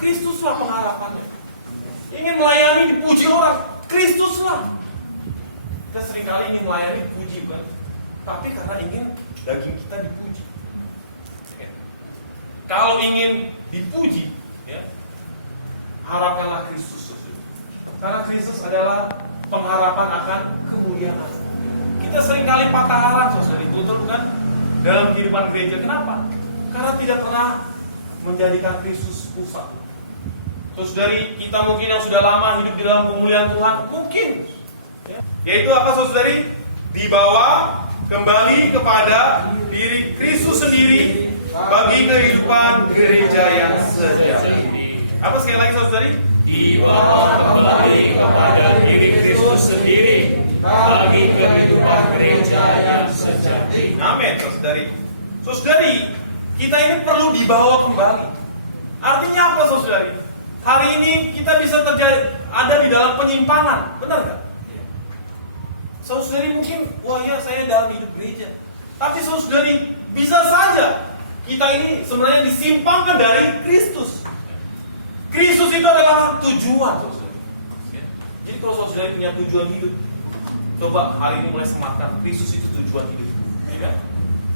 Kristuslah pengharapannya. Ingin melayani dipuji orang, Kristuslah. Kita seringkali ingin melayani dipuji, bukan? Tapi karena ingin daging kita dipuji. Kalau ingin dipuji, ya, harapkanlah Kristus. Karena Kristus adalah pengharapan akan kemuliaan. Kita seringkali patah arang, saudara, itu bukan dalam kehidupan gereja. Kenapa? Karena tidak pernah menjadikan Kristus pusat. Saudari, kita mungkin yang sudah lama hidup di dalam pemulihan Tuhan, mungkin, ya, yaitu apa, saudari? Dibawa kembali kepada diri Kristus sendiri bagi kehidupan gereja yang sejati. Apa sekali lagi, saudari? Dibawa kembali kepada diri Kristus sendiri bagi kehidupan gereja yang sejati. Amin, saudari. Saudari, kita ini perlu dibawa kembali. Artinya apa, saudari? Hari ini kita bisa ada di dalam penyimpangan, benar nggak? Saudari mungkin, wah ya saya dalam hidup gereja. Tapi saudari, bisa saja kita ini sebenarnya disimpangkan dari Kristus. Kristus itu adalah tujuan, saudari. Jadi kalau saudari punya tujuan hidup, coba hari ini mulai sematkan, Kristus itu tujuan hidup, ya kan?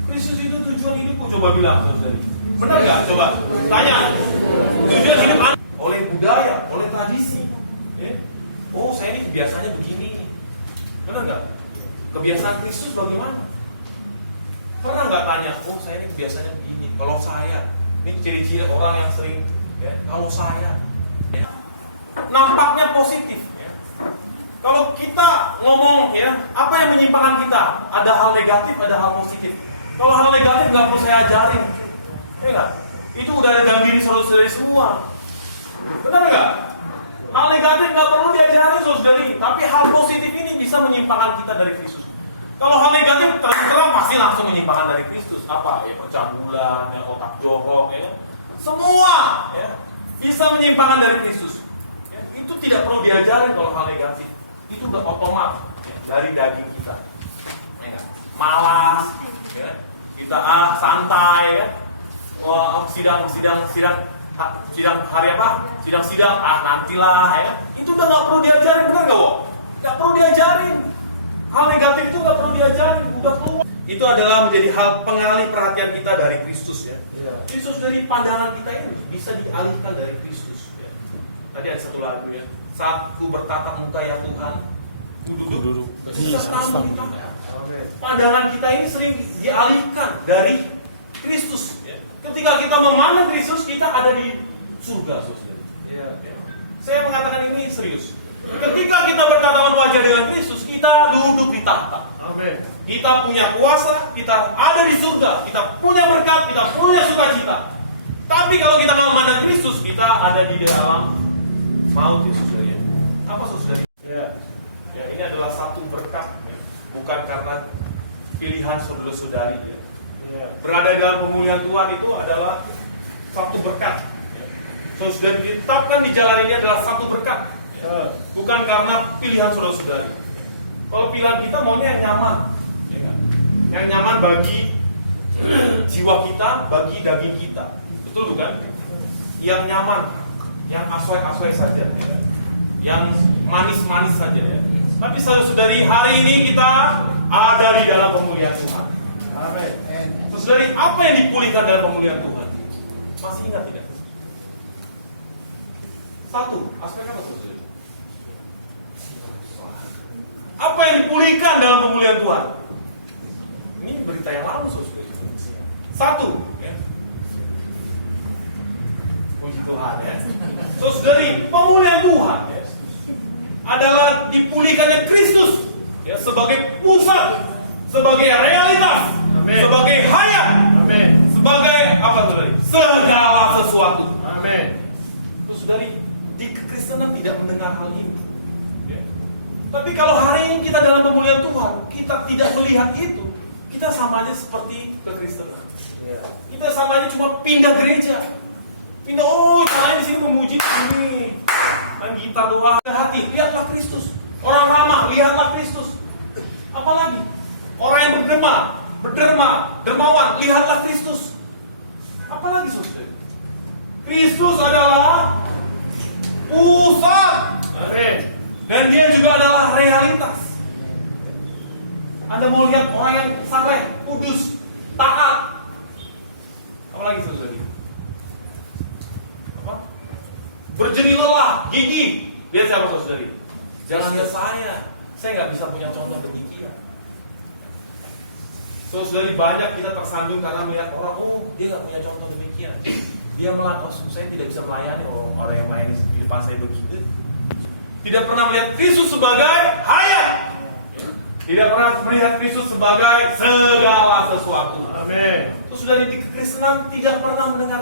Kristus itu tujuan hidupku, coba bilang, saudari. Benar nggak? Coba tanya. Tujuan hidup Anda oleh budaya, oleh tradisi. Ya? Oh, saya ini kebiasaannya begini. Benar nggak? Kebiasaan Kristus bagaimana? Pernah nggak tanya? Oh, saya ini kebiasaannya begini. Kalau saya, ini ciri-ciri orang yang sering. Ya, kalau saya, ya, nampaknya positif. Ya. Kalau kita ngomong, ya, apa yang menyimpangkan kita? Ada hal negatif, ada hal positif. Kalau hal negatif nggak perlu saya ajarin, ya nggak? Itu udah ada dalam diri saudara-saudari semua. Benar nggak? Hal negatif nggak perlu diajarin saudari, tapi hal positif ini bisa menyimpangkan kita dari Kristus. Kalau hal negatif terang pasti langsung menyimpangkan dari Kristus. Apa? Ya percabulan, ya otak jorok, ya. Semua ya, bisa menyimpangkan dari Kristus. Ya, itu tidak perlu diajarin kalau hal negatif. Itu udah otomatis ya, dari daging kita. Ya, malas, ya. Kita santai, ya. Wah, sidang hari apa? Sidang nantilah, ya. Itu udah nggak perlu diajarin, benar nggak, Wo? Nggak perlu diajarin. Hal negatif itu nggak perlu diajarin, udah keluar. Itu adalah menjadi hal pengalih perhatian kita dari Kristus, ya. Kristus dari pandangan kita ini bisa dialihkan dari Kristus. Ya. Tadi ada satu lagu, ya. Saat ku bertatap muka ya Tuhan, ku duduk sertamu di tangan. Pandangan kita ini sering dialihkan dari Kristus. Ya. Ketika kita memandang Kristus, kita ada di surga, saudara. Ya. Saya mengatakan ini serius. Ketika kita bertatapan wajah dengan Kristus, kita duduk di tahta. Amin. Kita punya kuasa, kita ada di surga, kita punya berkat, kita punya sukacita. Tapi kalau kita nggak memandang Kristus, kita ada di dalam maut, ya, saudara. Apa, saudara? Ya, ini adalah satu berkat, ya. Bukan karena pilihan saudara-saudari. Ya. Berada dalam pemulihan Tuhan itu adalah satu berkat. Ya. Saudara ditetapkan di jalan ini adalah satu berkat. Ya. Bukan karena pilihan saudara-saudari. Kalau pilihan kita maunya yang nyaman. Yang nyaman bagi jiwa kita, bagi daging kita. Betul bukan? Yang nyaman, yang asoy-asoy saja, ya. Yang manis-manis saja, ya. Tapi saudari, hari ini kita ada di dalam pemulihan Tuhan. Amin. Saudari, apa yang dipulihkan dalam pemulihan Tuhan? Masih ingat tidak? Satu, aspek apa, saudari? Apa yang dipulihkan dalam pemulihan Tuhan? Ini berita yang lalu, saudara. Satu, ya. Puji Tuhan, ya. Saudari, pemulihan Tuhan, ya, adalah dipulihkannya Kristus, ya, sebagai pusat, sebagai realitas, amen. Sebagai hayat, amen. Sebagai apa, saudari? Segala sesuatu, amin. Saudari, di kekristenan tidak mendengar hal ini. Ya. Tapi kalau hari ini kita dalam pemulihan Tuhan, kita tidak melihat itu. Kita sama aja seperti kekristenan. Ya. Kita sama aja cuma pindah gereja. Pindah, caranya di sini memuji ini. Main gitar doa. Hati, lihatlah Kristus. Orang ramah, lihatlah Kristus. Apalagi orang yang dermawan, lihatlah Kristus. Apalagi, saudara? Kristus adalah berjerih lelah, gigih. Lihat siapa saudari? Jangan lihat saya nggak bisa punya contoh demikian. Saudari, banyak kita tersandung karena melihat orang, oh dia nggak punya contoh demikian. Dia melakukan, oh saya tidak bisa melayani orang yang melayani di depan saya begitu. Tidak pernah melihat Kristus sebagai hayat. Tidak pernah melihat Kristus sebagai segala sesuatu. Amin. Terus sudah di kekristenan tidak pernah mendengar